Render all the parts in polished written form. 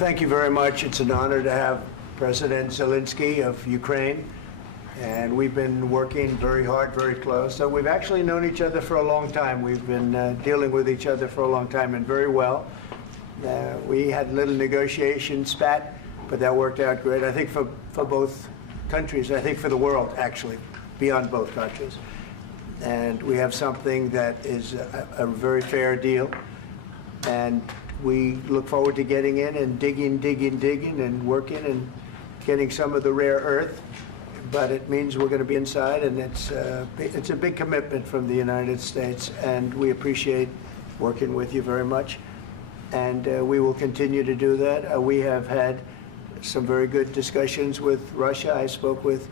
thank you very much. It's an honor to have President Zelensky of Ukraine, and we've been working very hard, very close. So we've actually known each other for a long time. We've been dealing with each other for a long time, and very well. We had a little negotiation spat, but that worked out great, I think, for both countries, I think for the world, actually, beyond both countries. And we have something that is a very fair deal, and we look forward to getting in and digging and working and getting some of the rare earth. But it means we're going to be inside, and it's a big commitment from the United States, and we appreciate working with you very much. And we will continue to do that. We have had some very good discussions with Russia. I spoke with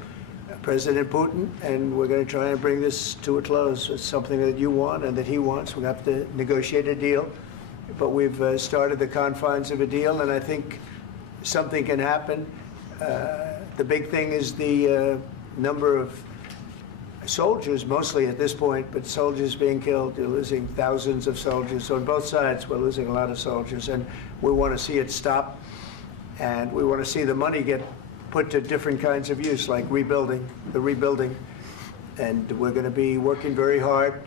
President Putin, and we're going to try and bring this to a close. It's something that you want and that he wants. We have to negotiate a deal, but we've started the confines of a deal, and I think something can happen. The big thing is the number of soldiers, mostly at this point, but soldiers being killed. You're losing thousands of soldiers. So on both sides, we're losing a lot of soldiers, and we want to see it stop, and we want to see the money get put to different kinds of use, like rebuilding, and we're going to be working very hard.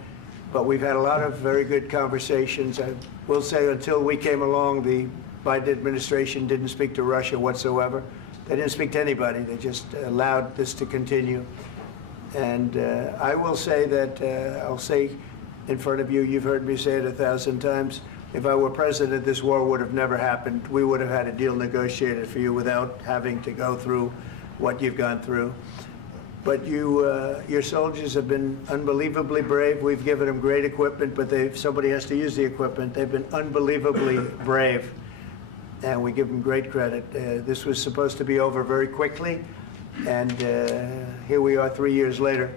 But we've had a lot of very good conversations. I will say, until we came along, the Biden administration didn't speak to Russia whatsoever. They didn't speak to anybody. They just allowed this to continue. And I will say that, I'll say in front of you, you've heard me say it 1,000 times, if I were president, this war would have never happened. We would have had a deal negotiated for you without having to go through what you've gone through. But your soldiers have been unbelievably brave. We've given them great equipment, but somebody has to use the equipment. They've been unbelievably brave, and we give them great credit. This was supposed to be over very quickly, and here we are 3 years later.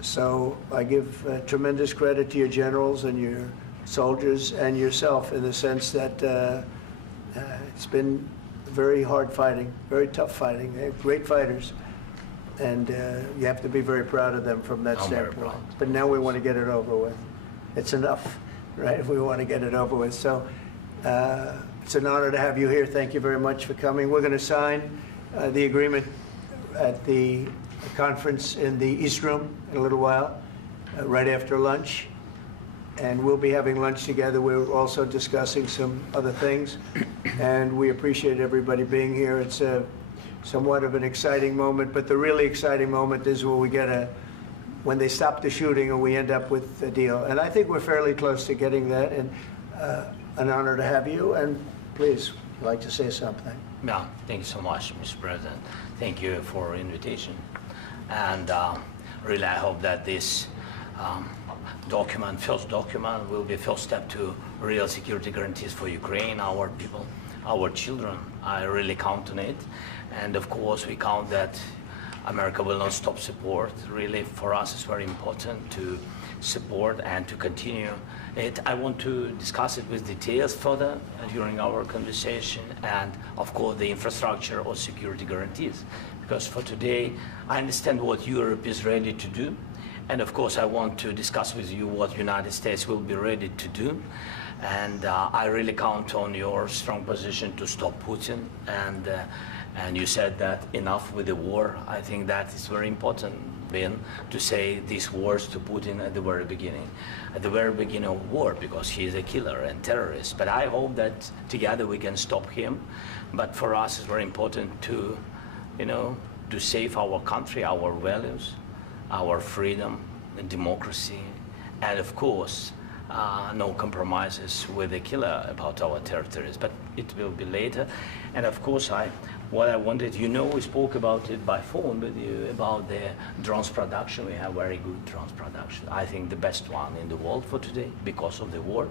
So I give tremendous credit to your generals and your soldiers and yourself, in the sense that it's been very hard fighting, very tough fighting. They're great fighters, and you have to be very proud of them from that standpoint. But now we want to get it over with. It's enough, right? We want to get it over with. So it's an honor to have you here. Thank you very much for coming. We're going to sign the agreement at the conference in the East Room in a little while, right after lunch. And we'll be having lunch together. We're also discussing some other things, and we appreciate everybody being here. It's somewhat of an exciting moment, but the really exciting moment is when they stop the shooting and we end up with a deal. And I think we're fairly close to getting that, and an honor to have you. And please, if you'd like to say something. Yeah, thank you so much, Mr. President. Thank you for invitation. And really, I hope that this first document will be first step to real security guarantees for Ukraine, our people, our children. I really count on it. And of course, we count that America will not stop support. Really, for us, it's very important to support and to continue it. I want to discuss it with details further during our conversation, and of course, the infrastructure or security guarantees. Because for today, I understand what Europe is ready to do. And of course, I want to discuss with you what United States will be ready to do. And I really count on your strong position to stop Putin. And you said that enough with the war. I think that is very important, Ben, to say these words to Putin at the very beginning of war, because he is a killer and terrorist. But I hope that together we can stop him. But for us, it's very important to, to save our country, our values, our freedom and democracy, and of course, no compromises with the killer about our territories. But it will be later. And of course, what I wanted, we spoke about it by phone with you, about the drones production. We have very good drones production. I think the best one in the world for today because of the war.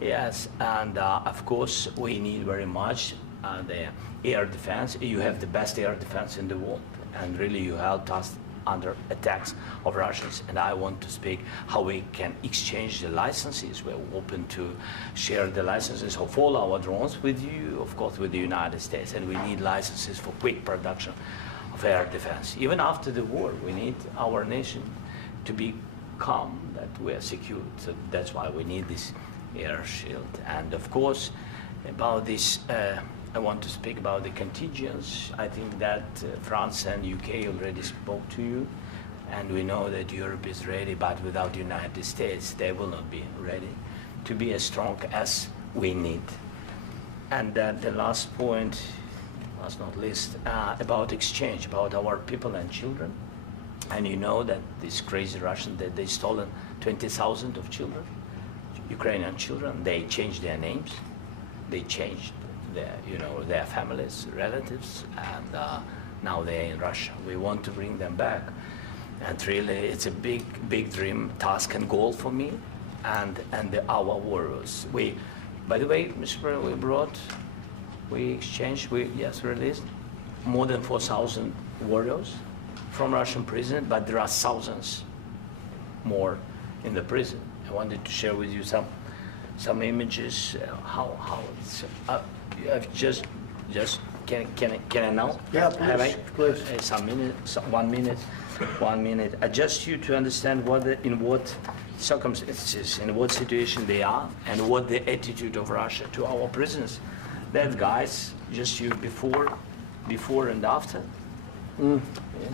Yes, and of course, we need very much the air defense. You have the best air defense in the world, and really you helped us under attacks of Russians. And I want to speak how we can exchange the licenses. We're open to share the licenses of all our drones with you, of course, with the United States. And we need licenses for quick production of air defense. Even after the war, we need our nation to be calm, that we are secure. So that's why we need this air shield. And of course, about this I want to speak about the contingents. I think that France and UK already spoke to you, and we know that Europe is ready, but without the United States, they will not be ready to be as strong as we need. And the last point, last not least, about exchange, about our people and children. And you know that these crazy Russians, that they stolen 20,000 of children, Ukrainian children. They changed their names, they changed their families, relatives, and now they're in Russia. We want to bring them back, and really, it's a big dream, task, and goal for me, and our warriors. By the way, Mr. President, we exchanged, released more than 4,000 warriors from Russian prison, but there are thousands more in the prison. I wanted to share with you some images. How it's. I've just can I now? Yeah, please. Some minutes, 1 minute, 1 minute. Just you to understand in what circumstances, in what situation they are, and what the attitude of Russia to our prisoners. That guys, just you before and after. And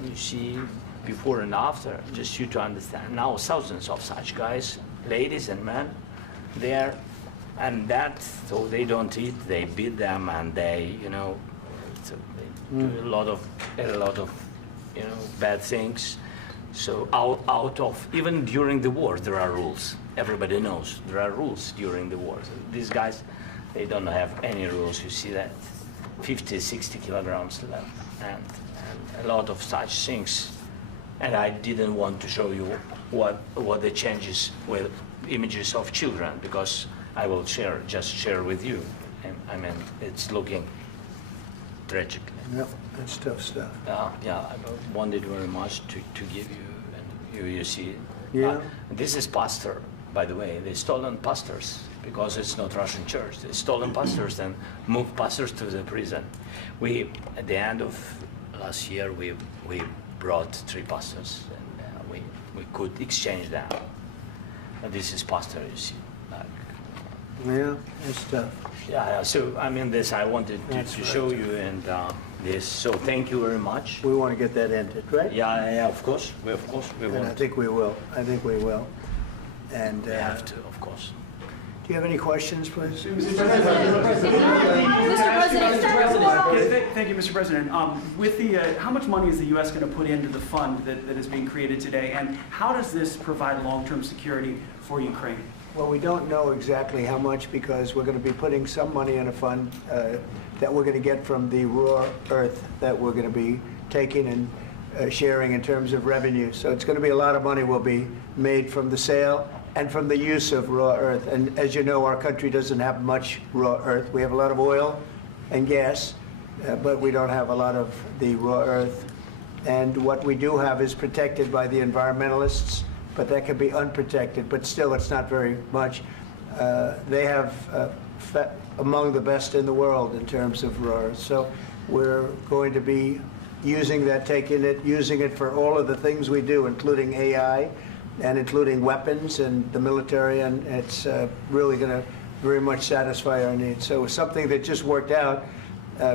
you see before and after, just you to understand. Now thousands of such guys, ladies and men, there, and so they don't eat, they beat them, and they, so they do a lot of bad things. So out of, even during the war, there are rules. Everybody knows there are rules during the war. So these guys, they don't have any rules. You see that 50, 60 kilograms left, and a lot of such things. And I didn't want to show you what the changes with images of children, because I will just share with you. And I mean, it's looking tragically. Yep, that's tough stuff. Yeah, I wanted very much to give you, and you see. Yeah. This is pastor, by the way. They stolen pastors because it's not Russian church. They stolen pastors and moved pastors to the prison. At the end of last year, we brought 3 pastors, and we could exchange them. And this is pastor, you see. Yeah, that's tough. Yeah. So I mean, this I wanted to show you, and this. So thank you very much. We want to get that ended, right? Yeah. Of course, we And want. I think we will. And We have to, of course. do you have any questions, please? Mr. President, thank you, Mr. President. With how much money is the U.S. going to put into the fund that is being created today, and how does this provide long-term security for Ukraine? Well, we don't know exactly how much, because we're going to be putting some money in a fund that we're going to get from the raw earth that we're going to be taking and sharing in terms of revenue. So it's going to be a lot of money will be made from the sale and from the use of raw earth. And as you know, our country doesn't have much raw earth. We have a lot of oil and gas, but we don't have a lot of the raw earth. And what we do have is protected by the environmentalists, but that can be unprotected, but still it's not very much. They have among the best in the world in terms of raw earth. So we're going to be using that, using it for all of the things we do, including AI and including weapons and the military, and it's really going to very much satisfy our needs. So it's something that just worked out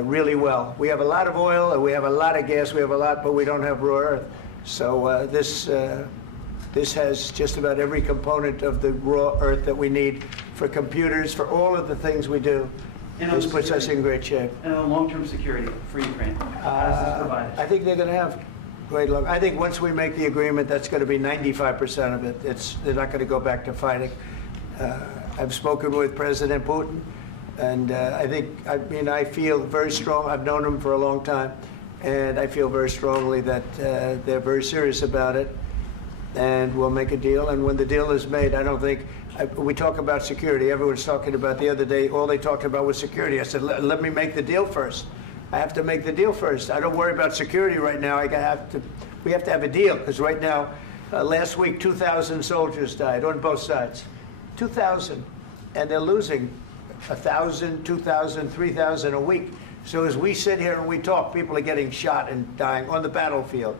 really well. We have a lot of oil, and we have a lot of gas, but we don't have raw earth. So this has just about every component of the raw earth that we need for computers, for all of the things we do. This puts us in great shape. And on long-term security for Ukraine, how does this provide it? I think they're going to have great luck. I think once we make the agreement, that's going to be 95% of it. They're not going to go back to fighting. I've spoken with President Putin, and I feel very strong. I've known him for a long time, and I feel very strongly that they're very serious about it, and we'll make a deal. And when the deal is made, I don't think, we talk about security. Everyone's talking about the other day, all they talked about was security. I said, let me make the deal first. I have to make the deal first. I don't worry about security right now. We have to have a deal, because right now, last week, 2,000 soldiers died on both sides. 2,000, and they're losing 1,000, 2,000, 3,000 a week. So as we sit here and we talk, people are getting shot and dying on the battlefield.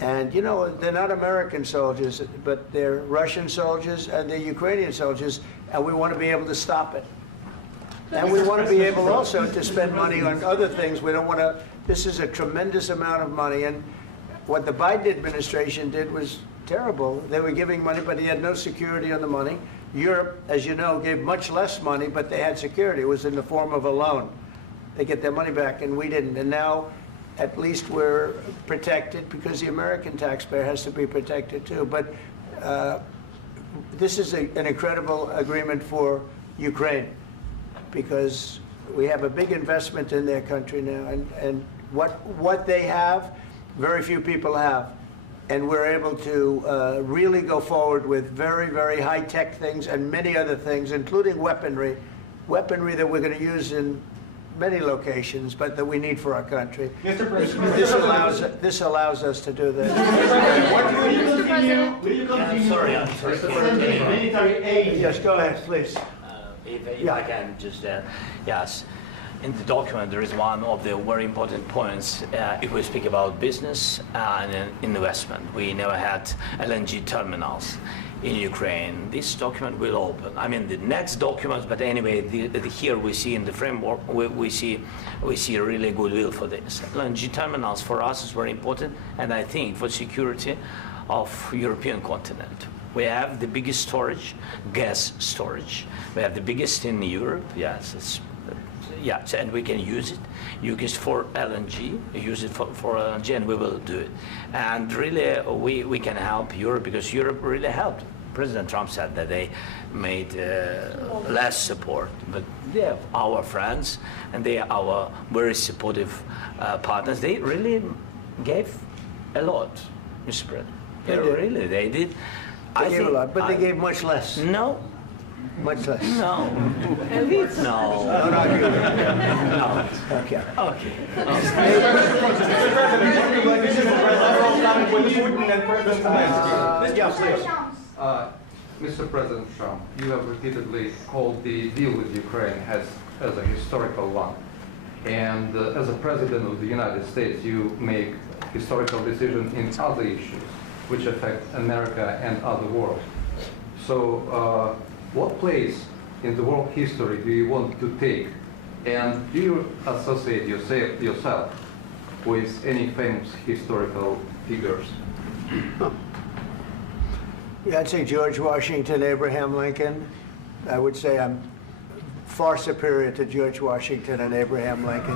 And, you know, they're not American soldiers, but they're Russian soldiers and they're Ukrainian soldiers, and we want to be able to stop it. And we want to be able also to spend money on other things. We don't want to, this is a tremendous amount of money. And what the Biden administration did was terrible. They were giving money, but he had no security on the money. Europe, as you know, gave much less money, but they had security. It was in the form of a loan. They get their money back, and we didn't. And now, at least we're protected because the American taxpayer has to be protected too. But this is an incredible agreement for Ukraine because we have a big investment in their country now, and what they have, very few people have. And we're able to really go forward with very, very high-tech things and many other things, including weaponry that we're going to use in many locations, but that we need for our country. Mr. President, This allows us to do that. will you continue I'm sorry. sending military aid? Yes, go ahead, please. If I can just, yes. In the document, there is one of the very important points. If we speak about business and investment, we never had LNG terminals in Ukraine. This document will open. I mean, the next documents, but anyway, here we see in the framework, we see really goodwill for this. LNG terminals for us is very important, and I think for security of European continent. We have the biggest storage, gas storage. We have the biggest in Europe. Yes, yes, and we can use it. Use it for LNG. Use it for LNG, and we will do it. And really, we can help Europe because Europe really helped. President Trump said that they made less support, but they are our friends, and they are our very supportive partners. They really gave a lot, Mr. President. They did. They gave a lot, but they gave much less. No. Much less. No. No. No, not you. No. Okay. Okay. Mr. President Trump, you have repeatedly called the deal with Ukraine as a historical one. And as a President of the United States, you make historical decisions in other issues which affect America and other world. So what place in the world history do you want to take? And do you associate yourself with any famous historical figures? Yeah, I'd say George Washington, Abraham Lincoln. I would say I'm far superior to George Washington and Abraham Lincoln.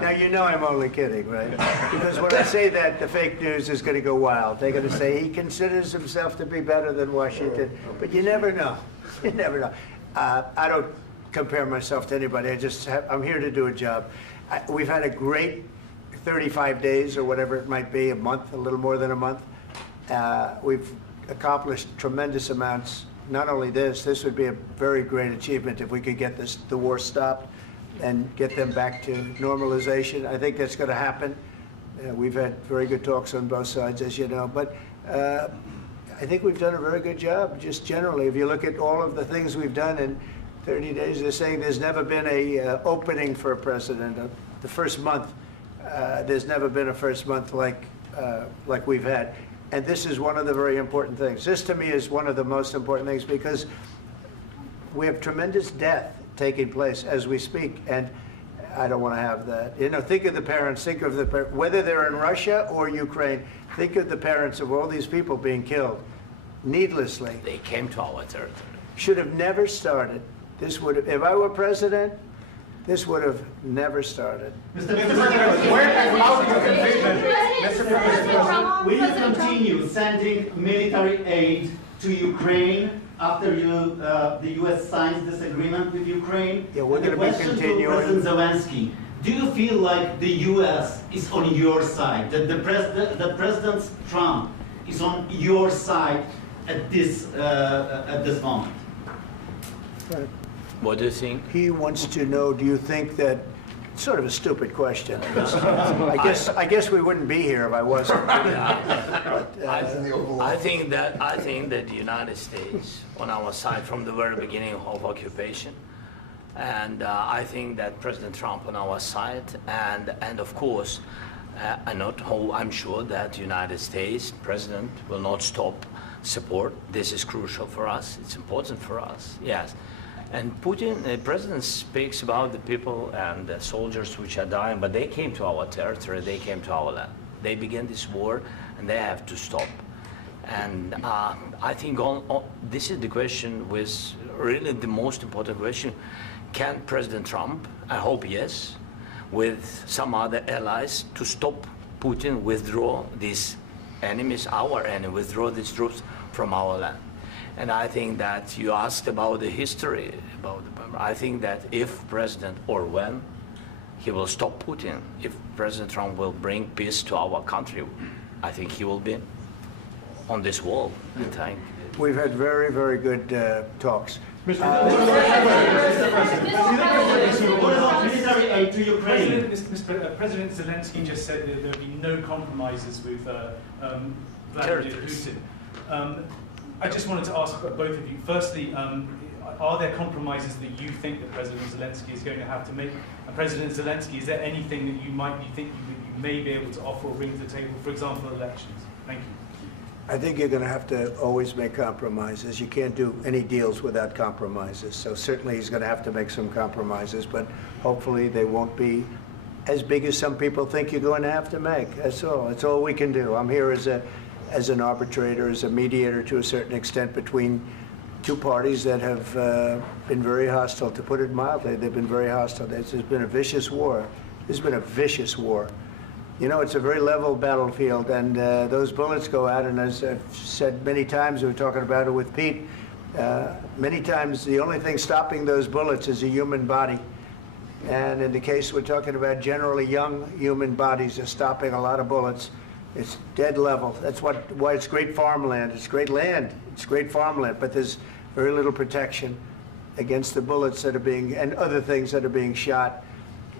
Now, you know I'm only kidding, right? Because when I say that, the fake news is going to go wild. They're going to say he considers himself to be better than Washington. But you never know. You never know. I don't compare myself to anybody. I'm here to do a job. We've had a great 35 days or whatever it might be, a month, a little more than a month. We've accomplished tremendous amounts. Not only this would be a very great achievement if we could get the war stopped and get them back to normalization. I think that's going to happen. We've had very good talks on both sides, as you know. But I think we've done a very good job, just generally. If you look at all of the things we've done in 30 days, they're saying there's never been a opening for a president. The first month, there's never been a first month like we've had. And this is one of the very important things. This, to me, is one of the most important things because we have tremendous death taking place as we speak, and I don't want to have that. You know, think of the parents, whether they're in Russia or Ukraine, think of the parents of all these people being killed needlessly. They came to our territory. Should have never started. This would have, if I were president, this would have never started. Mr. President, where and how do you envision, Mr. President, will you continue sending military aid to Ukraine after the U.S. signs this agreement with Ukraine? Yeah, we're And the going to be question continuing. to President Zelensky, do you feel like the U.S. is on your side, that President Trump is on your side at this moment? Right. What do you think? He wants to know, do you think that, sort of a stupid question. I guess we wouldn't be here if I wasn't. I think that the United States on our side from the very beginning of occupation, and I think that President Trump on our side, and of course, I'm sure that the United States President will not stop support. This is crucial for us. It's important for us. Yes. And Putin, the president speaks about the people and the soldiers which are dying, but they came to our territory, they came to our land. They began this war, and they have to stop. And I think this is the question, with really the most important question. Can President Trump, I hope yes, with some other allies, to stop Putin, withdraw these enemies, our enemy, withdraw these troops from our land? And I think that you asked about the history, I think that if President, or when, he will stop Putin, if President Trump will bring peace to our country, I think he will be on this wall. We've had very, very good talks. What about military aid to Ukraine? President Zelensky just said that there will be no compromises with Vladimir Putin. I just wanted to ask both of you, firstly, are there compromises that you think that President Zelensky is going to have to make? And President Zelensky, is there anything that you might be thinking that you may be able to offer or bring to the table, for example, elections? Thank you. I think you're going to have to always make compromises. You can't do any deals without compromises. So certainly he's going to have to make some compromises, but hopefully they won't be as big as some people think you're going to have to make. That's all. That's all we can do. I'm here as an arbitrator, as a mediator to a certain extent between two parties that have been very hostile, to put it mildly. They've been very hostile. There's been a vicious war. There's been a vicious war. You know, it's a very level battlefield, and those bullets go out, and as I've said many times, we were talking about it with Pete, many times the only thing stopping those bullets is a human body. And in the case we're talking about, generally young human bodies are stopping a lot of bullets. It's dead level. That's why it's great farmland. It's great land. It's great farmland, but there's very little protection against the bullets that are being, and other things that are being shot.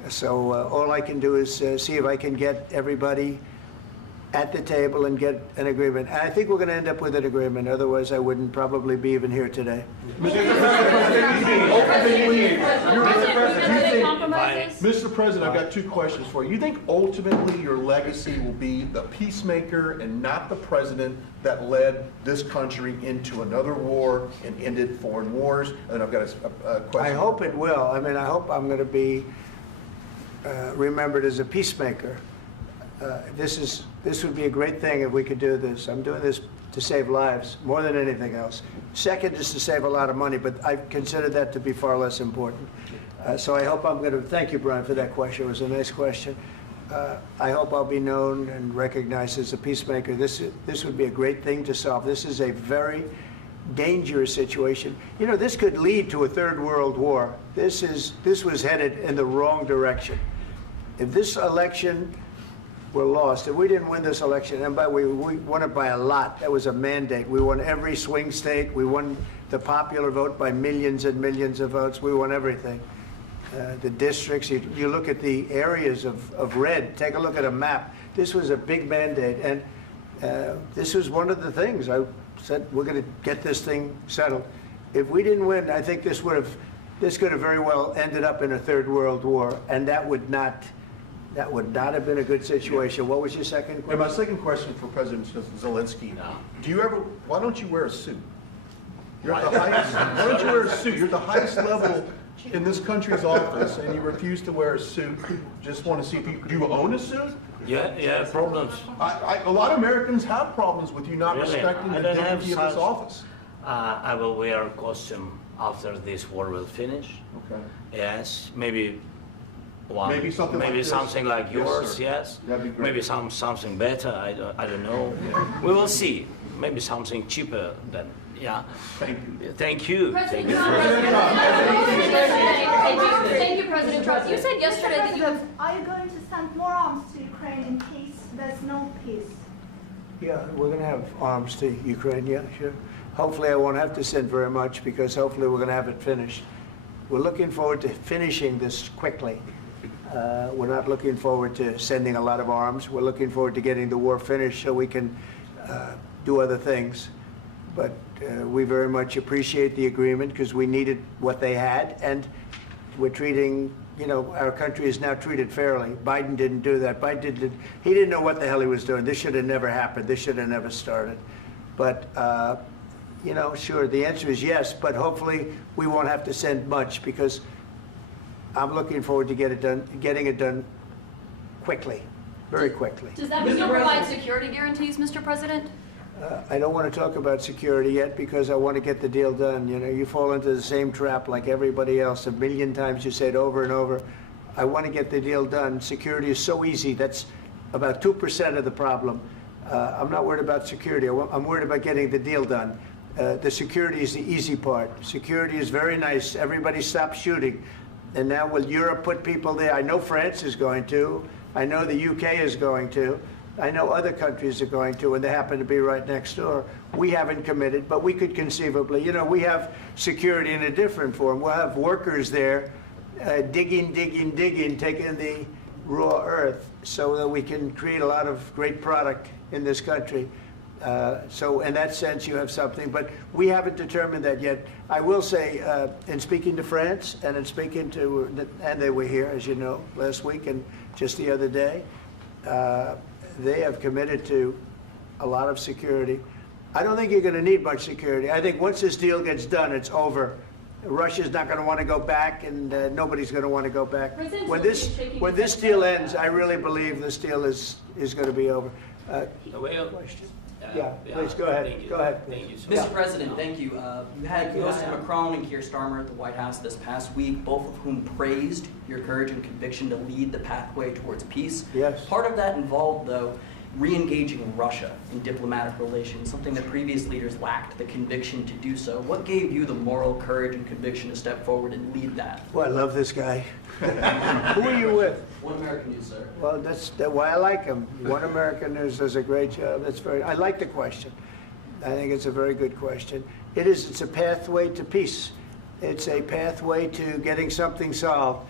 So all I can do is see if I can get everybody at the table and get an agreement. And I think we're going to end up with an agreement. Otherwise, I wouldn't probably be even here today. Mr. President, I've got two questions for you. You think ultimately your legacy will be the peacemaker and not the president that led this country into another war and ended foreign wars? And I've got a question. I hope it will. I mean, I hope I'm going to be remembered as a peacemaker. This would be a great thing if we could do this. I'm doing this to save lives more than anything else. Second is to save a lot of money, but I consider that to be far less important. So I hope I'm going to, thank you, Brian, for that question. It was a nice question. I hope I'll be known and recognized as a peacemaker. This would be a great thing to solve. This is a very dangerous situation. You know, this could lead to a third world war. This was headed in the wrong direction. If this election were lost, if we didn't win this election, and we won it by a lot, that was a mandate. We won every swing state. We won the popular vote by millions and millions of votes. We won everything. The districts, you look at the areas of red, take a look at a map. This was a big mandate, and this was one of the things I said, we're going to get this thing settled. If we didn't win, I think this could have very well ended up in a third world war, and that would not have been a good situation. What was your second question? And my second question for President Zelensky, why don't you wear a suit? You're at the highest, why don't you wear a suit? You're at the highest level in this country's office, and you refuse to wear a suit. Just want to see if do you own a suit? Yeah, problems. A lot of Americans have problems with you not respecting the dignity of this office. I will wear a costume after this war will finish. Okay. Yes, maybe one. Maybe something like this. Something like yours. Yes. That'd be great. Maybe something better. I don't know. We will see. Maybe something cheaper than. Yeah. Thank you. Thank you. President Trump. Thank you, President Trump. You said yesterday that you have. Are you going to send more arms to Ukraine in case there's no peace? Yeah, we're going to have arms to Ukraine, yeah, sure. Hopefully I won't have to send very much, because hopefully we're going to have it finished. We're looking forward to finishing this quickly. We're not looking forward to sending a lot of arms. We're looking forward to getting the war finished so we can do other things. But we very much appreciate the agreement, because we needed what they had, and we're treating, our country is now treated fairly. Biden didn't do that. He didn't know what the hell he was doing. This should have never happened. This should have never started. But you know, sure, the answer is yes, but hopefully we won't have to send much because I'm looking forward to getting it done quickly, very quickly. Does that mean you'll provide security guarantees, Mr. President? I don't want to talk about security yet because I want to get the deal done. You know, you fall into the same trap like everybody else. A million times you say it over and over. I want to get the deal done. Security is so easy. That's about 2% of the problem. I'm not worried about security. I'm worried about getting the deal done. The security is the easy part. Security is very nice. Everybody stopped shooting. And now will Europe put people there? I know France is going to. I know the UK is going to. I know other countries are going to, and they happen to be right next door. We haven't committed, but we could conceivably. You know, we have security in a different form. We'll have workers there digging, taking the raw earth so that we can create a lot of great product in this country. So in that sense, you have something, but we haven't determined that yet. I will say, in speaking to France and in speaking to, and they were here, as you know, last week and just the other day, they have committed to a lot of security. I don't think you're going to need much security. I think once this deal gets done, it's over. Russia's not going to want to go back, and nobody's going to want to go back. When this deal ends, I really believe this deal is going to be over. Question? Yeah, please go ahead. Go ahead. Thank you, Mr. President, thank you. You had hosted Macron and Keir Starmer at the White House this past week, both of whom praised your courage and conviction to lead the pathway towards peace. Yes. Part of that involved, though, re-engaging Russia in diplomatic relations, something that previous leaders lacked the conviction to do so. What gave you the moral courage and conviction to step forward and lead that? Well, I love this guy. Who are you with? One American News, sir. Well, that's why I like him. One American News does a great job. I like the question. I think it's a very good question. It's a pathway to peace. It's a pathway to getting something solved.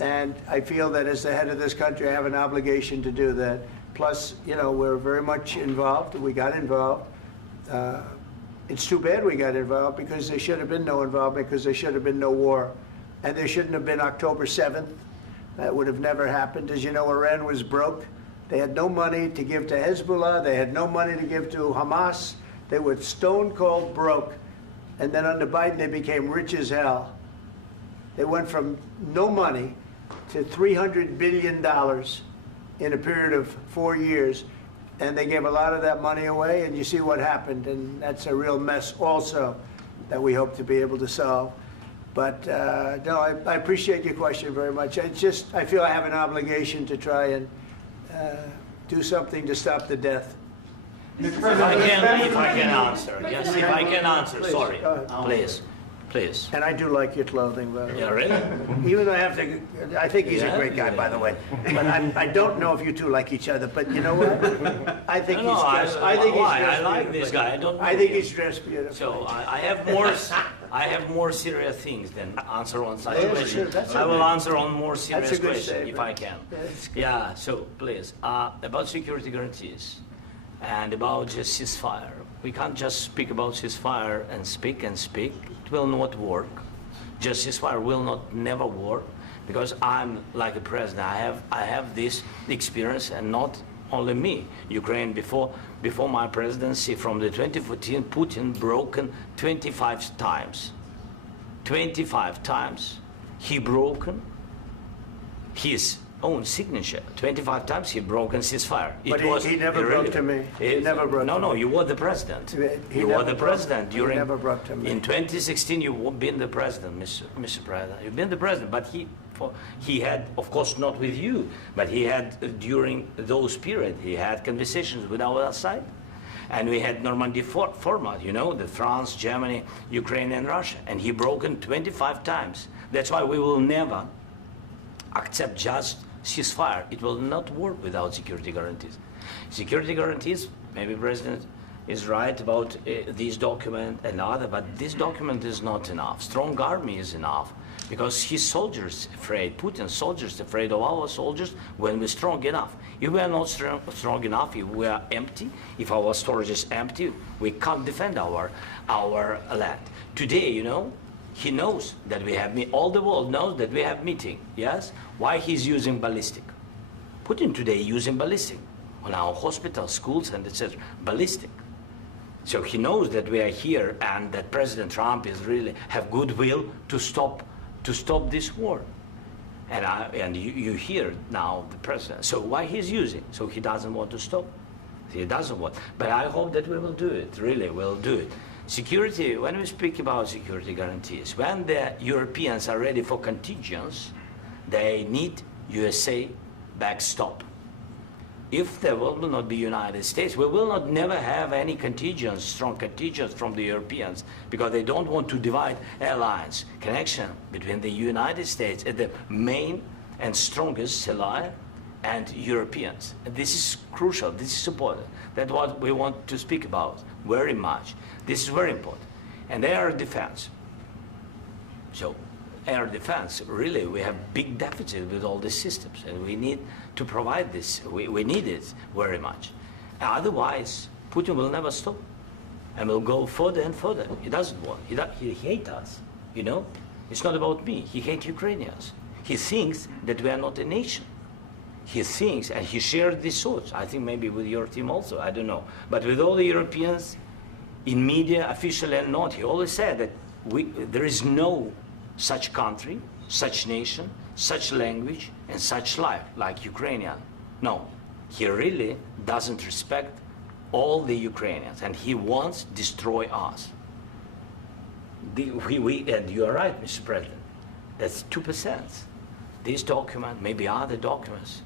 And I feel that as the head of this country, I have an obligation to do that. Plus, you know, we're very much involved. We got involved. It's too bad we got involved because there should have been no involvement because there should have been no war. And there shouldn't have been October 7th. That would have never happened. As you know, Iran was broke. They had no money to give to Hezbollah. They had no money to give to Hamas. They were stone cold broke. And then under Biden, they became rich as hell. They went from no money to $300 billion in a period of 4 years. And they gave a lot of that money away, and you see what happened. And that's a real mess also that we hope to be able to solve. But no, I appreciate your question very much. I feel I have an obligation to try and do something to stop the death. If I can answer, yes, if I can answer, Please, sorry, go ahead. please. And I do like your clothing, by the way. Yeah, really? Even though I think he's a great guy, by the way. But I don't know if you two like each other. But you know what? I think he's dressed. I like this guy. I don't know I think him. he's dressed beautifully. So I have more serious things than answer on such Yeah, questions. sure, that's I will okay. answer on more serious That's a good questions if statement. I can. That's good. Yeah, so please, about security guarantees and about just ceasefire. We can't just speak about ceasefire and speak. It will not work. Just ceasefire will never work because I'm like a president. I have this experience, and not only me. Ukraine before my presidency, from the 2014, Putin broken 25 times. 25 times he broken his own signature. 25 times he broken ceasefire. But he never broke to me. He never broke to me. No, you were the president. You were the president during. He never broke to me. In 2016, you've been the president, Mr. President. You've been the president, but he had, of course, not with you, but he had during those periods. He had conversations with our side, and we had Normandy format. You know, the France, Germany, Ukraine, and Russia, and he broken 25 times. That's why we will never accept just ceasefire. It will not work without security guarantees. Security guarantees, maybe President is right about this document and other, but this document is not enough. Strong army is enough because his soldiers afraid, Putin's soldiers afraid of our soldiers when we're strong enough. If we are not strong enough, if we are empty, if our storage is empty, we can't defend our land. Today, you know, he knows that we have all the world knows that we have meeting, yes? Why he's using ballistic? Putin today using ballistic on our hospitals, schools, and etc. Ballistic. So he knows that we are here and that President Trump is really have goodwill to stop this war. And you hear now the president. So why he's using? So he doesn't want to stop. He doesn't want. But I hope that we will do it. Really, we'll do it. Security. When we speak about security guarantees, when the Europeans are ready for contingents, they need USA backstop. If there will not be United States, we will not never have any contingents, strong contingents from the Europeans, because they don't want to divide alliance connection between the United States and the main and strongest ally and Europeans. And this is crucial, this is important. That's what we want to speak about very much. This is very important. And air defense. So air defense, really, we have big deficit with all these systems, and we need to provide this. We need it very much. Otherwise, Putin will never stop, and will go further and further. He doesn't want. He hates us, you know? It's not about me. He hates Ukrainians. He thinks that we are not a nation. He thinks, and he shared these thoughts, I think maybe with your team also, I don't know. But with all the Europeans, in media, officially and not, he always said that there is no such country, such nation, such language, and such life like Ukrainian. No, he really doesn't respect all the Ukrainians, and he wants to destroy us. And you are right, Mr. President, that's 2%. This document, maybe other documents,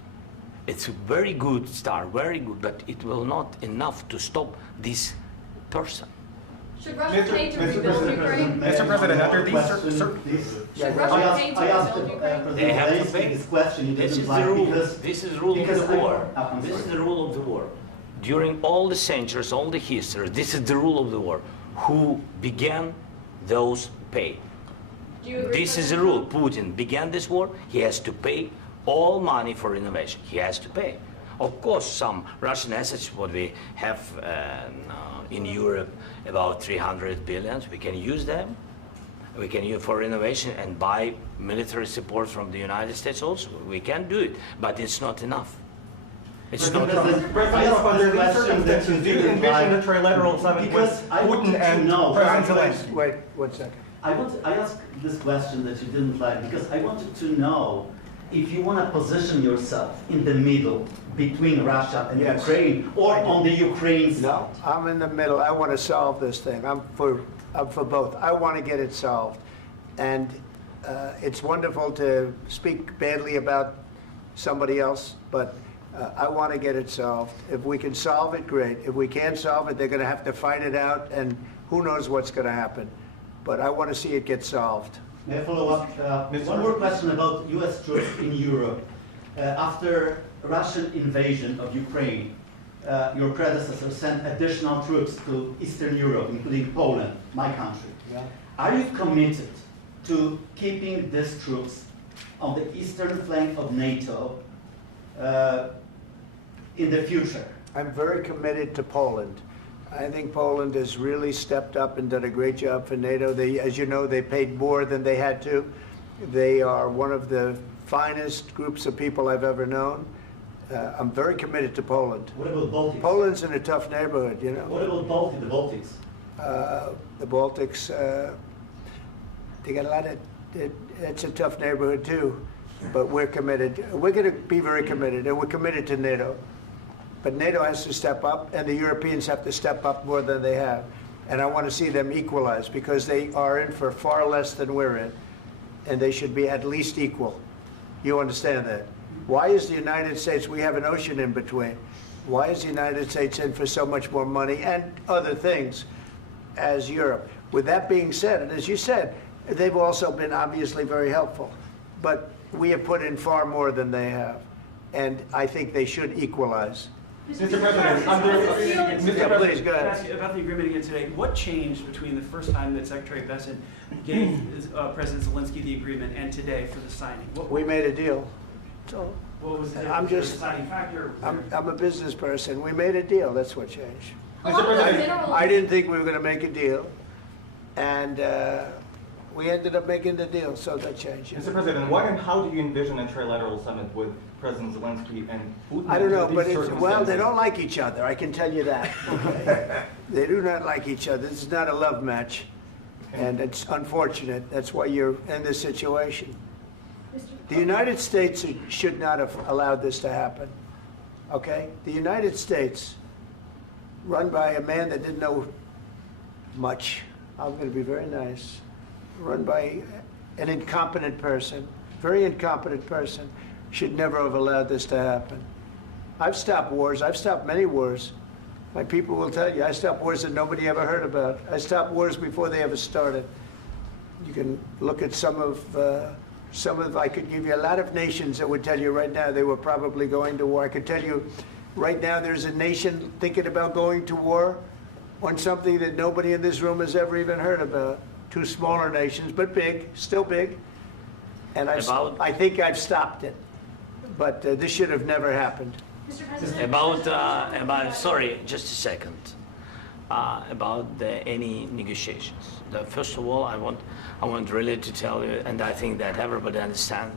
it's a very good start, very good, but it will not enough to stop this person. Should Russia pay to rebuild Ukraine? Mr. President, after these Should Russia pay to I asked rebuild Ukraine? They have to Zelensky pay. this question. You This didn't is the like rule. because This is the rule of because the I- war. I'm This is sorry. the rule of the war. During all the centuries, all the history, this is the rule of the war. Who began, those pay. Do you agree This with is the that? rule. Putin began this war. He has to pay all money for innovation. He has to pay. Of course, some Russian assets, what we have in Europe, about 300 billion, we can use them. We can use for innovation and buy military support from the United States also. We can do it, but it's not enough. It's not enough. President Trump, under these circumstances, do you envision a trilateral summit with Putin and President Zelensky? Wait, 1 second. I asked this question that you didn't like because I wanted to know if you want to position yourself in the middle between Russia and Yes. Ukraine or on the Ukraine side. No, I'm in the middle. I want to solve this thing. I'm for both. I want to get it solved. And it's wonderful to speak badly about somebody else, but I want to get it solved. If we can solve it, great. If we can't solve it, they're going to have to fight it out, and who knows what's going to happen. But I want to see it get solved. May I follow up? One more question about U.S. troops in Europe. After Russian invasion of Ukraine, your predecessor sent additional troops to Eastern Europe, including Poland, my country. Yeah. Are you committed to keeping these troops on the eastern flank of NATO in the future? I'm very committed to Poland. I think Poland has really stepped up and done a great job for NATO. As you know, they paid more than they had to. They are one of the finest groups of people I've ever known. I'm very committed to Poland. What about Baltics? Poland's in a tough neighborhood, you know. What about the Baltics? The Baltics, they got a lot of, it's a tough neighborhood too, but we're committed. We're going to be very committed, and we're committed to NATO. But NATO has to step up, and the Europeans have to step up more than they have. And I want to see them equalize, because they are in for far less than we're in, and they should be at least equal. You understand that? Why is the United States, we have an ocean in between, why is the United States in for so much more money and other things as Europe? With that being said, and as you said, they've also been obviously very helpful, but we have put in far more than they have, and I think they should equalize. Mr. President, Yeah, please, go Can I ahead. ask you about the agreement again today? What changed between the first time that Secretary Vance gave President Zelensky the agreement and today for the signing? We made a deal. So What was the I'm difference? just- deciding factor? I'm a business person. We made a deal. That's what changed. Along with minerals. I didn't think we were going to make a deal, and We ended up making the deal, so that changed. Mr. President, what and how do you envision a trilateral summit with President Zelensky and Putin? I don't know, under but these well, they circumstances? don't like each other, I can tell you that. Okay? They do not like each other. This is not a love match, and it's unfortunate. That's why you're in this situation. The United States should not have allowed this to happen, okay? The United States, run by a man that didn't know much, I'm going to be very nice, run by an incompetent person, very incompetent person, should never have allowed this to happen. I've stopped wars. I've stopped many wars. My people will tell you, I stopped wars that nobody ever heard about. I stopped wars before they ever started. You can look at some of, I could give you a lot of nations that would tell you right now they were probably going to war. I could tell you right now there's a nation thinking about going to war on something that nobody in this room has ever even heard about. Two smaller nations, but big, still big. And I think I've stopped it. But this should have never happened. Mr. President? Sorry, just a second. About any negotiations. First of all, I want really to tell you, and I think that everybody understands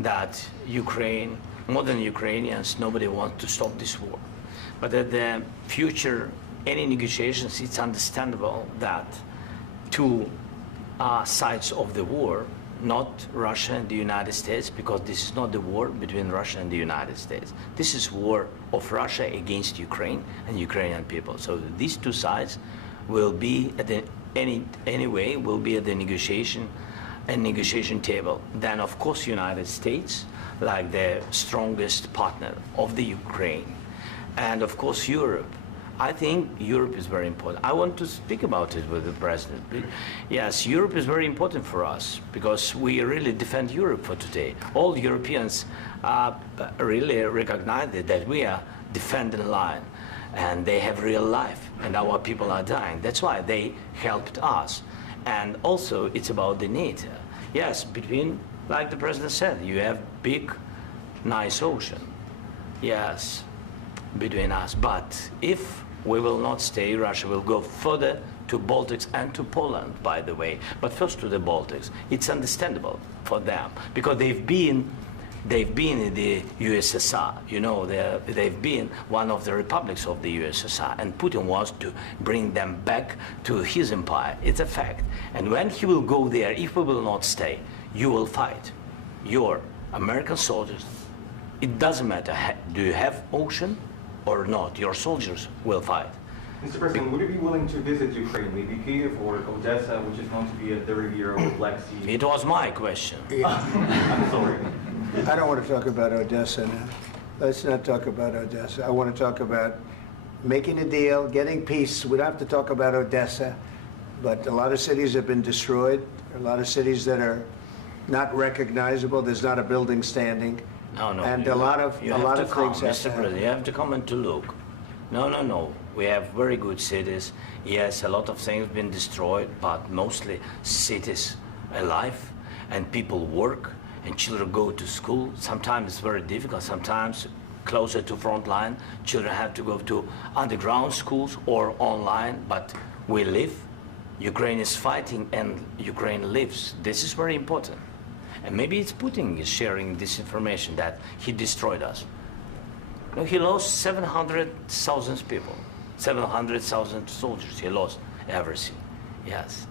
that Ukraine, more than Ukrainians, nobody wants to stop this war. But at the future, any negotiations, it's understandable that two sides of the war, not Russia and the United States, because this is not the war between Russia and the United States. This is war of Russia against Ukraine and Ukrainian people. So these two sides will be at the anyway will be at the negotiation table. Then of course United States, like the strongest partner of the Ukraine, and of course Europe. I think Europe is very important. I want to speak about it with the president. Yes, Europe is very important for us because we really defend Europe for today. All Europeans really recognize that we are defending the line, and they have real life, and our people are dying. That's why they helped us. And also, it's about the NATO. Yes, between, like the president said, you have big, nice ocean. Yes, between us. But if we will not stay, Russia will go further to Baltics and to Poland, by the way. But first to the Baltics. It's understandable for them because they've been in the USSR. You know, they've been one of the republics of the USSR, and Putin wants to bring them back to his empire. It's a fact. And when he will go there, if we will not stay, you will fight. Your American soldiers, it doesn't matter, do you have ocean or not, your soldiers will fight. Mr. President, would you be willing to visit Ukraine, maybe Kyiv or Odessa, which is known to be a 30-year-old Black Sea? It was my question. I'm sorry. I don't want to talk about Odessa now. Let's not talk about Odessa. I want to talk about making a deal, getting peace. We don't have to talk about Odessa, but a lot of cities have been destroyed. A lot of cities that are not recognizable. There's not a building standing. No, and a lot of things Mr. President, you have to come and to look. No. We have very good cities. Yes, a lot of things have been destroyed, but mostly cities alive, and people work, and children go to school. Sometimes it's very difficult. Sometimes closer to front line, children have to go to underground schools or online, but we live. Ukraine is fighting, and Ukraine lives. This is very important. And maybe it's Putin is sharing this information that he destroyed us. No, he lost 700,000 people, 700,000 soldiers. He lost everything. Yes.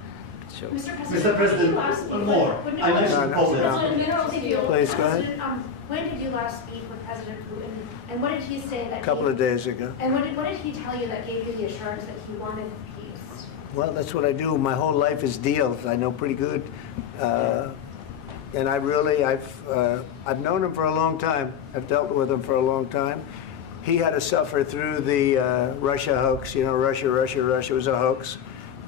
So. Mr. President, one more. I mentioned Poland. Please go ahead. When did you last speak with President Putin, and what did he say that? A couple of days ago. And what did he tell you that gave you the assurance that he wanted peace? Well, that's what I do. My whole life is deals. I know pretty good. And I've known him for a long time. I've dealt with him for a long time. He had to suffer through the Russia hoax. You know, Russia was a hoax.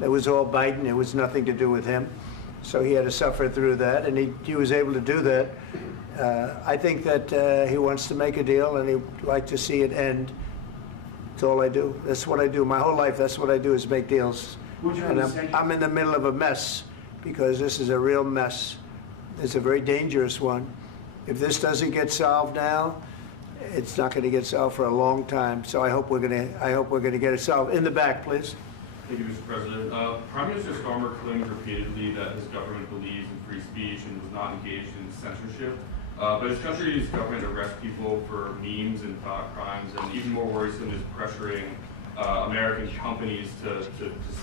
It was all Biden. It was nothing to do with him. So he had to suffer through that, and he was able to do that. I think that he wants to make a deal, and he'd like to see it end. That's all I do. That's what I do. My whole life, that's what I do, is make deals. And I'm in the middle of a mess, because this is a real mess. It's a very dangerous one. If this doesn't get solved now, it's not going to get solved for a long time. So I hope we're going to get it solved. In the back, please. Thank you, Mr. President. Prime Minister Starmer claimed repeatedly that his government believes in free speech and was not engaged in censorship. But his country's government arrests people for memes and thought crimes, and even more worrisome is pressuring American companies to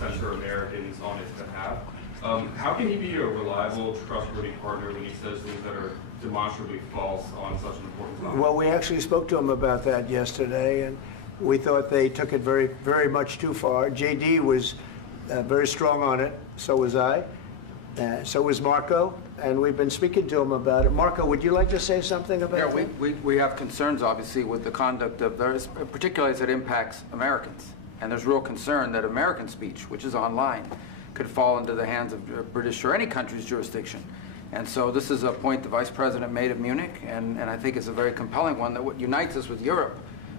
censor Americans on its behalf. How can he be a reliable, trustworthy partner when he says things that are demonstrably false on such an important topic? Well, we actually spoke to him about that yesterday, and we thought they took it very, very much too far. JD was very strong on it, so was I, so was Marco, and we've been speaking to him about it. Marco, would you like to say something about that? Yeah, we have concerns, obviously, with the conduct of those, particularly as it impacts Americans. And there's real concern that American speech, which is online, could fall into the hands of British or any country's jurisdiction. And so this is a point the Vice President made at Munich, and I think it's a very compelling one, that what unites us with Europe,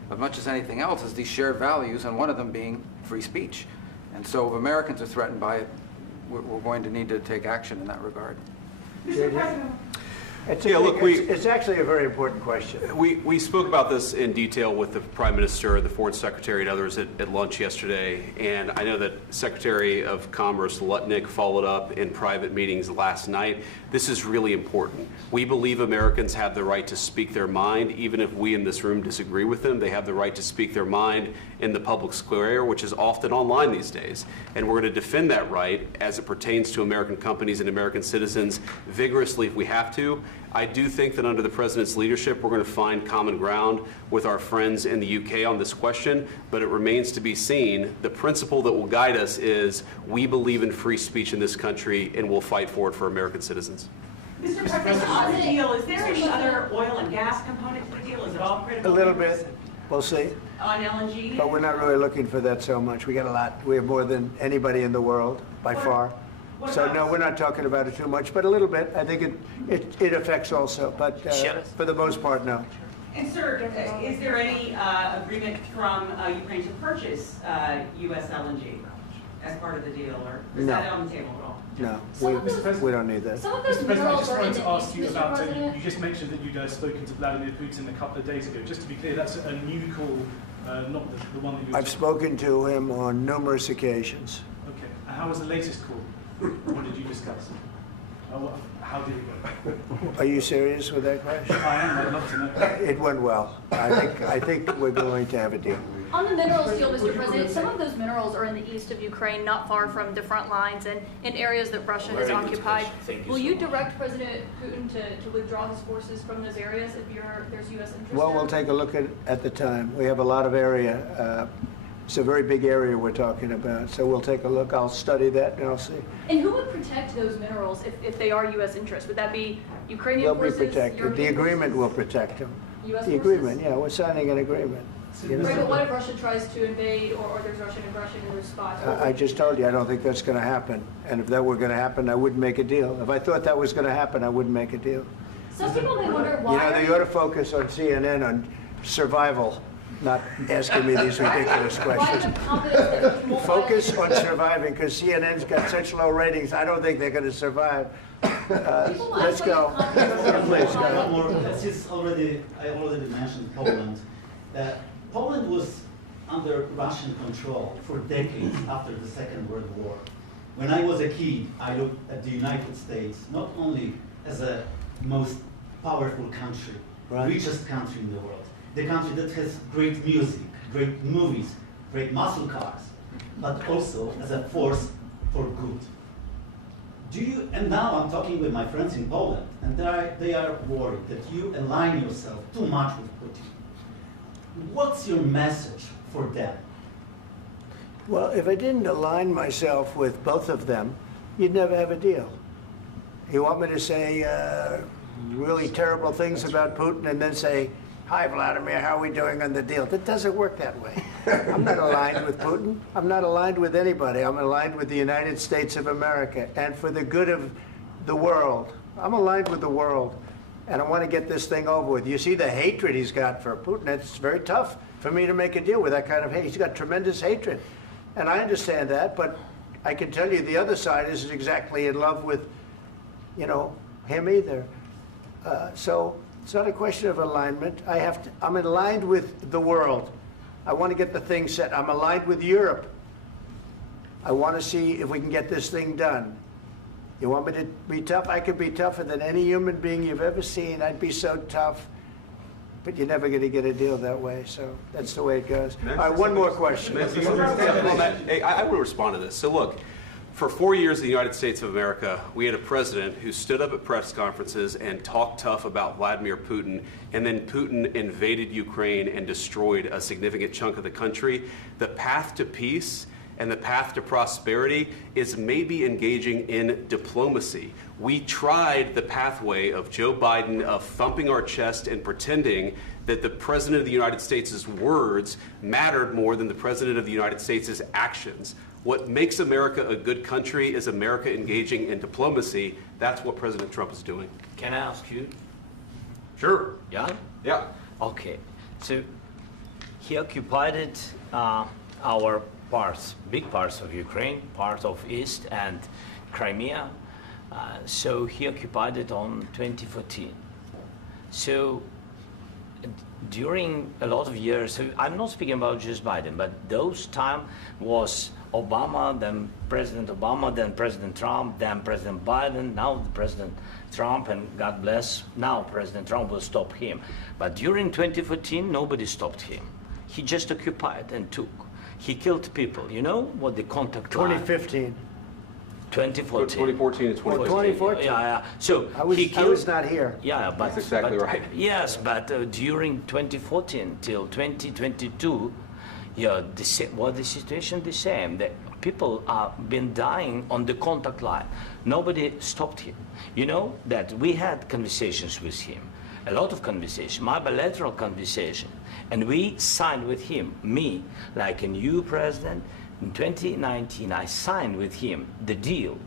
as much as anything else, is these shared values, and one of them being free speech. And so if Americans are threatened by it, we're going to need to take action in that regard. Mr. President. It's actually a very important question. We spoke about this in detail with the Prime Minister, the Foreign Secretary, and others at lunch yesterday. And I know that Secretary of Commerce Lutnick followed up in private meetings last night. This is really important. We believe Americans have the right to speak their mind, even if we in this room disagree with them. They have the right to speak their mind in the public square, which is often online these days. And we're going to defend that right as it pertains to American companies and American citizens vigorously if we have to. I do think that under the President's leadership, we're going to find common ground with our friends in the UK on this question, but it remains to be seen. The principle that will guide us is we believe in free speech in this country, and we'll fight for it for American citizens. Mr. President, on the deal, is there any other oil and gas component to the deal? Is it all critical? A little bit. We'll see. On LNG? But we're not really looking for that so much. We got a lot. We have more than anybody in the world, by far. So no, we're not talking about it too much, but a little bit. I think it affects also, but for the most part, no. And sir, is there any agreement from Ukraine to purchase U.S. LNG as part of the deal, or is that on the table at all? No, we don't need that. Mr. President, I just wanted to ask you about, you just mentioned that you'd spoken to Vladimir Putin a couple of days ago. Just to be clear, that's a new call, not the one that you were I've spoken to him on numerous occasions. Okay. And how was the latest call? What did you discuss? How did it go? Are you serious with that question? I am. I'd love to know. It went well. I think we're going to have a deal. On the minerals deal, Mr. President, some of those minerals are in the east of Ukraine, not far from the front lines and in areas that Russia has occupied. Will you direct President Putin to withdraw his forces from those areas if there's U.S. interest? Well, we'll take a look at the time. We have a lot of area. It's a very big area we're talking about, so we'll take a look. I'll study that and I'll see. And who would protect those minerals if they are U.S. interests? Would that be Ukrainian forces? They'll be protected. The agreement will protect them. U.S. The agreement, yeah, we're signing an agreement. Right, but what if Russia tries to invade or there's Russian aggression in response? I just told you, I don't think that's going to happen. And if that were going to happen, I wouldn't make a deal. If I thought that was going to happen, I wouldn't make a deal. Some people may wonder why. You know, they ought to focus on CNN on survival, not asking me these ridiculous questions. Focus on surviving, because CNN's got such low ratings. I don't think they're going to survive. Let's go. Please go. I already mentioned Poland. Poland was under Russian control for decades after the Second World War. When I was a kid, I looked at the United States not only as a most powerful country, richest country in the world, the country that has great music, great movies, great muscle cars, but also as a force for good. And now I'm talking with my friends in Poland, and they are worried that you align yourself too much with Putin. What's your message for them? Well, if I didn't align myself with both of them, you'd never have a deal. You want me to say really terrible things about Putin and then say, "Hi, Vladimir, how are we doing on the deal?" That doesn't work that way. I'm not aligned with Putin. I'm not aligned with anybody. I'm aligned with the United States of America and for the good of the world. I'm aligned with the world. And I want to get this thing over with. You see the hatred he's got for Putin. It's very tough for me to make a deal with that kind of hate. He's got tremendous hatred. And I understand that, but I can tell you the other side isn't exactly in love with, him either. So it's not a question of alignment. I'm aligned with the world. I want to get the thing set. I'm aligned with Europe. I want to see if we can get this thing done. You want me to be tough? I could be tougher than any human being you've ever seen. I'd be so tough. But you're never going to get a deal that way, so that's the way it goes. All right, one more question. Hey, I want to respond to this. So look, for 4 years in the United States of America, we had a president who stood up at press conferences and talked tough about Vladimir Putin, and then Putin invaded Ukraine and destroyed a significant chunk of the country. The path to peace and the path to prosperity is maybe engaging in diplomacy. We tried the pathway of Joe Biden of thumping our chest and pretending that the President of the United States' words mattered more than the President of the United States' actions. What makes America a good country is America engaging in diplomacy. That's what President Trump is doing. Can I ask you? Sure. Yeah? Yeah. Okay. So he occupied our parts, big parts of Ukraine, part of East and Crimea. So he occupied it on 2014. So during a lot of years, so I'm not speaking about just Biden, but those time was Obama, then President Obama, then President Trump, then President Biden, now President Trump, and God bless, now President Trump will stop him. But during 2014, nobody stopped him. He just occupied and took. He killed people. You know what the contact line? 2015. 2014 2014. and 2015. 2014. Yeah. So I was not here. Yeah, but that's exactly right. Yes, but during 2014 till 2022, yeah, the situation the same. The people have been dying on the contact line. Nobody stopped him. You know that we had conversations with him, a lot of conversation, my bilateral conversation, and we signed with him, me, like a new president. In 2019, I signed with him the deal.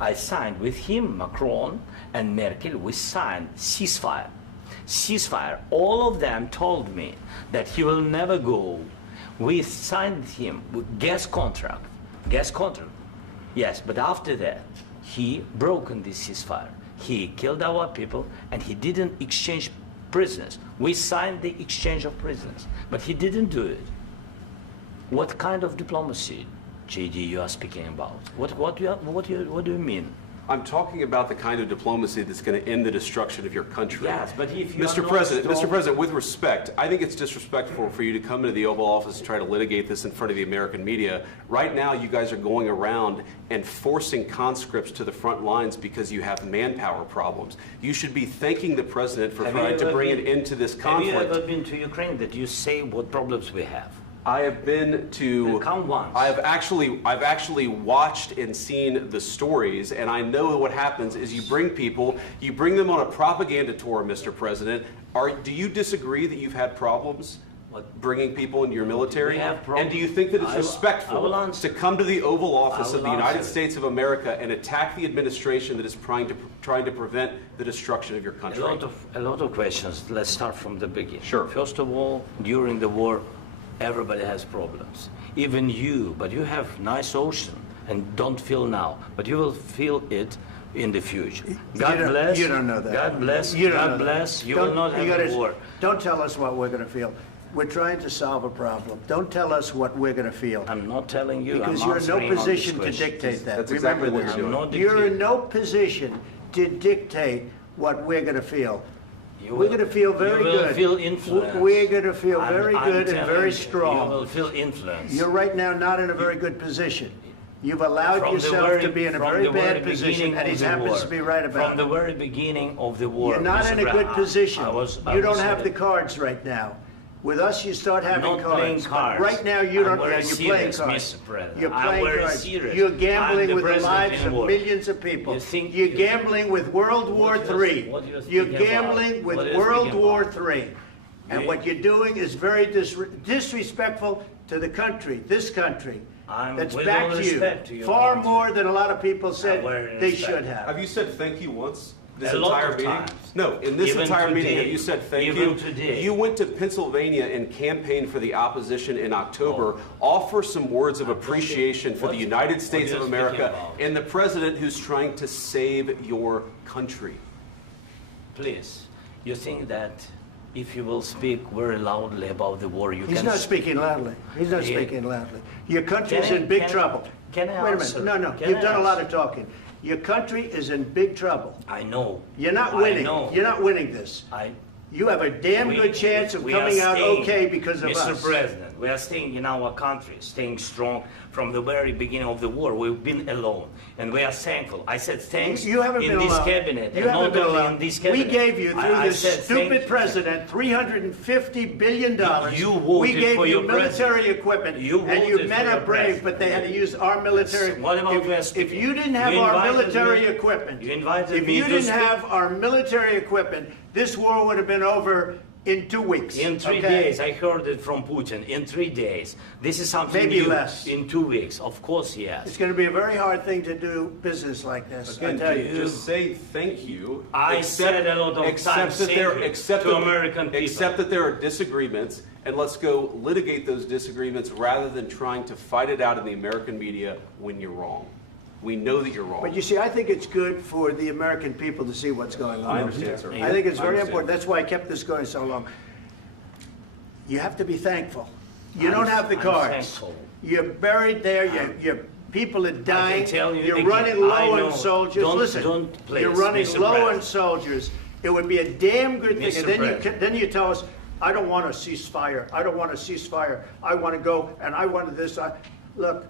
I signed with him, Macron and Merkel, we signed ceasefire. Ceasefire. All of them told me that he will never go. We signed him with gas contract. Gas contract. Yes, but after that, he broken this ceasefire. He killed our people and he didn't exchange prisoners. We signed the exchange of prisoners, but he didn't do it. What kind of diplomacy, JD, you are speaking about? What do you mean? I'm talking about the kind of diplomacy that's going to end the destruction of your country. Yes, but if you Mr. President, with respect, I think it's disrespectful for you to come into the Oval Office and try to litigate this in front of the American media. Right now, you guys are going around and forcing conscripts to the front lines because you have manpower problems. You should be thanking the President for trying to bring an end to this conflict. Have you ever been to Ukraine that you say what problems we have? I have been to. Count once. I've actually watched and seen the stories, and I know what happens is you bring them on a propaganda tour, Mr. President. Do you disagree that you've had problems bringing people into your military? And do you think that it's respectful to come to the Oval Office of the United States of America and attack the administration that is trying to prevent the destruction of your country? A lot of questions. Let's start from the beginning. Sure. First of all, during the war, everybody has problems, even you, but you have nice ocean and don't feel now, but you will feel it in the future. God bless. You don't know that. God bless. You don't God know bless. that. You will not have a war. Don't tell us what we're going to feel. We're trying to solve a problem. Don't tell us what we're going to feel. I'm not telling you. Because I'm you're in no answering on position this to question. dictate that. That's Remember exactly what this. you're doing. You're in no position to dictate what we're going to feel. You We're will- going to feel very you will good. feel influence. We're going to feel very I'm good and telling very you, strong. You will feel influence. You're right now not in a very good position. You've allowed yourself to be in a very bad position, and he happens to be right about From the it. very beginning of the war. You're not Mr. in a good Brown, position. I You don't was have the saying- cards right now. With us, you start having not playing cards. But cards. right now, you I'm don't. very You're playing serious, cards. Mr. President. You're I'm playing very cards. serious. You're I'm gambling the with the president lives in of war. millions of people. You're you- gambling with World War What you're- III. what you're You're speaking gambling about? with What you're World speaking War about? III. And You- what you're doing is very disrespectful to the country, this country. I'm That's with back all to you. respect to your Far country. more than a lot of people said very they respect. should have. Have you said thank you once? This A lot entire of meeting? times. No, in this Even entire meeting, today. have you said thank Even you? today. You went to Pennsylvania and campaigned for the opposition in October. Offer some words of appreciation for the United States of you're America speaking about? and the president who's trying to save your country. Please, you think that if you will speak very loudly about the war, you He's can... not speaking loudly. He's not Yeah. speaking loudly. Your country's Can I- in big can I- trouble. Can I Wait a answer? minute. No. Can You've I done a lot answer? of talking. Your country is in big trouble. I know. You're not I winning. know. You're not winning this. You have a damn good chance of coming out okay because of us. Mr. President, we are staying in our country, staying strong from the very beginning of the war. We've been alone, and we are thankful. I said thanks You haven't in been this alone. cabinet, You and haven't not been only alone. in this cabinet. We gave you, through I this said stupid thank you. president, $350 billion. You voted We gave for you your military president. equipment, You and you voted men for are your brave, president. but they had to use our military. What about West? If you didn't have You our invited military me- equipment, You invited if me you to didn't speak. have our military equipment, this war would have been over in 2 weeks. In 3 okay? days, I heard it from Putin. In 3 days, this is something Maybe new. less. In 2 weeks, of course, yes. It's going to be a very hard thing to do business like this. I Again, tell you. just say thank you. I said a lot of times that there, thank you accept to that- American people. Accept that there are disagreements, and let's go litigate those disagreements rather than trying to fight it out in the American media when you're wrong. We know that you're wrong. But you see, I think it's good for the American people to see what's going on. I understand, sir. I think it's I very understand. important. That's why I kept this going so long. You have to be thankful. You I'm- don't have the I'm cards. thankful. You're buried there. Your people are dying. tell you You're again, running I low know. on soldiers. Don't- Listen, don't please, you're running Mr. low on President. soldiers. It would be a damn good thing. Mr. And then President. then you tell us, I don't want a ceasefire. I don't want a ceasefire. I want to go and I want this. Look,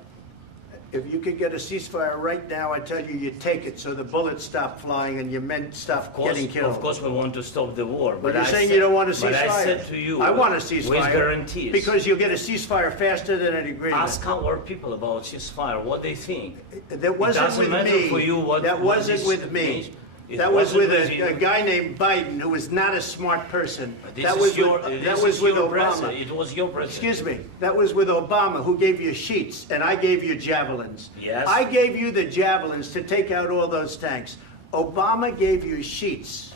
if you could get a ceasefire right now, I tell you, you take it so the bullets stop flying and your men stop getting killed. Of course, we want to stop the war. But you're I saying said- you don't want a ceasefire. But I said to you, I want a with ceasefire. guarantees. Because you'll get a ceasefire faster than an agreement. Ask our people about ceasefire, what they think. That wasn't it doesn't with matter me. for you what That what wasn't this with me. means. It That was wasn't with you. a guy named Biden, who was not a smart person. This That is was your, with, this that was is with your Obama. president. It was your president. Excuse me. That was with Obama, who gave you sheets, and I gave you javelins. Yes. I gave you the javelins to take out all those tanks. Obama gave you sheets.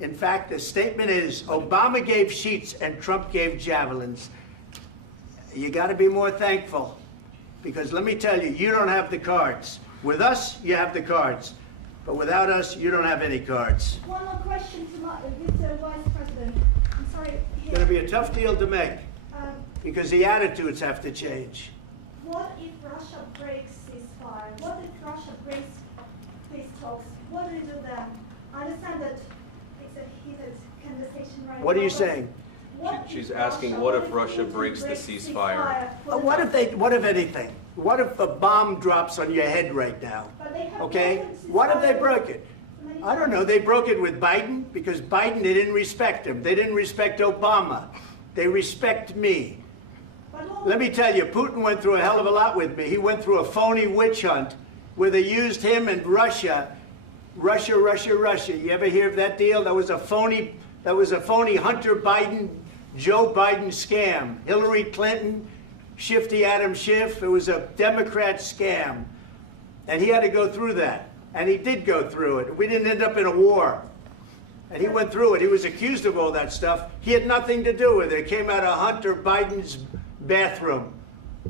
In fact, the statement is Obama gave sheets and Trump gave javelins. You got to be more thankful, because let me tell you, you don't have the cards. With us, you have the cards. But without us, you don't have any cards. One more question to Mr. Vice President. I'm sorry. It's going to be a tough deal to make, Um, because the attitudes have to change. What if Russia breaks ceasefire? What if Russia breaks peace talks? What do you do then? I understand that it's a heated conversation right now. What are you but saying? what She's if asking, what if Russia breaks the ceasefire? What if anything? What if a bomb drops on your head right now? Okay? What if they broke it? I don't know. They broke it with Biden because Biden, they didn't respect him. They didn't respect Obama. They respect me. Let me tell you, Putin went through a hell of a lot with me. He went through a phony witch hunt where they used him and Russia. Russia. You ever hear of that deal? That was a phony Hunter Biden, Joe Biden scam. Hillary Clinton, Shifty Adam Schiff. It was a Democrat scam. And he had to go through that. And he did go through it. We didn't end up in a war. And he went through it. He was accused of all that stuff. He had nothing to do with it. It came out of Hunter Biden's bathroom.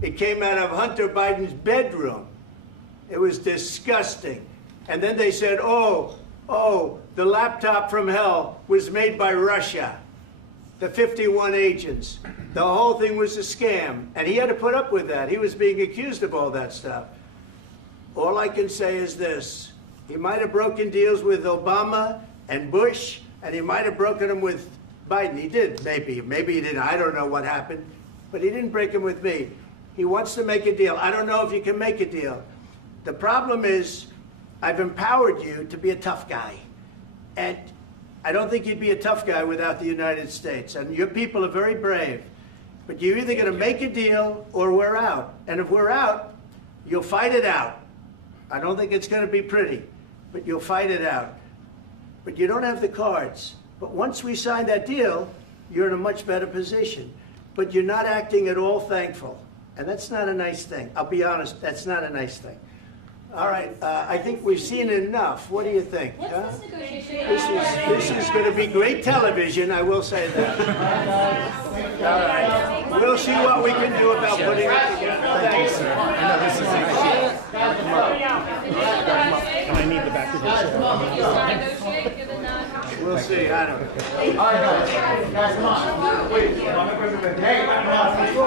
It came out of Hunter Biden's bedroom. It was disgusting. And then they said, oh, the laptop from hell was made by Russia. The 51 agents. The whole thing was a scam. And he had to put up with that. He was being accused of all that stuff. All I can say is this. He might have broken deals with Obama and Bush, and he might have broken them with Biden. He did, maybe. Maybe he didn't. I don't know what happened. But he didn't break them with me. He wants to make a deal. I don't know if you can make a deal. The problem is, I've empowered you to be a tough guy. And I don't think you'd be a tough guy without the United States. And your people are very brave. But you're either going to make a deal or we're out. And if we're out, you'll fight it out. I don't think it's going to be pretty, but you'll fight it out. But you don't have the cards. But once we sign that deal, you're in a much better position. But you're not acting at all thankful. And that's not a nice thing. I'll be honest, that's not a nice thing. All right, I think we've seen enough. What do you think? Huh? This is going to be great television, I will say that. All right. We'll see what we can do about putting it together. Thanks. And I need the back of Can you start negotiate, given that? We'll see, I don't know. All right, guys, come on. Wait. Hey, let's go.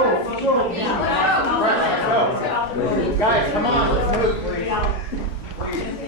Right, let's go. Guys, come on, let's move, please.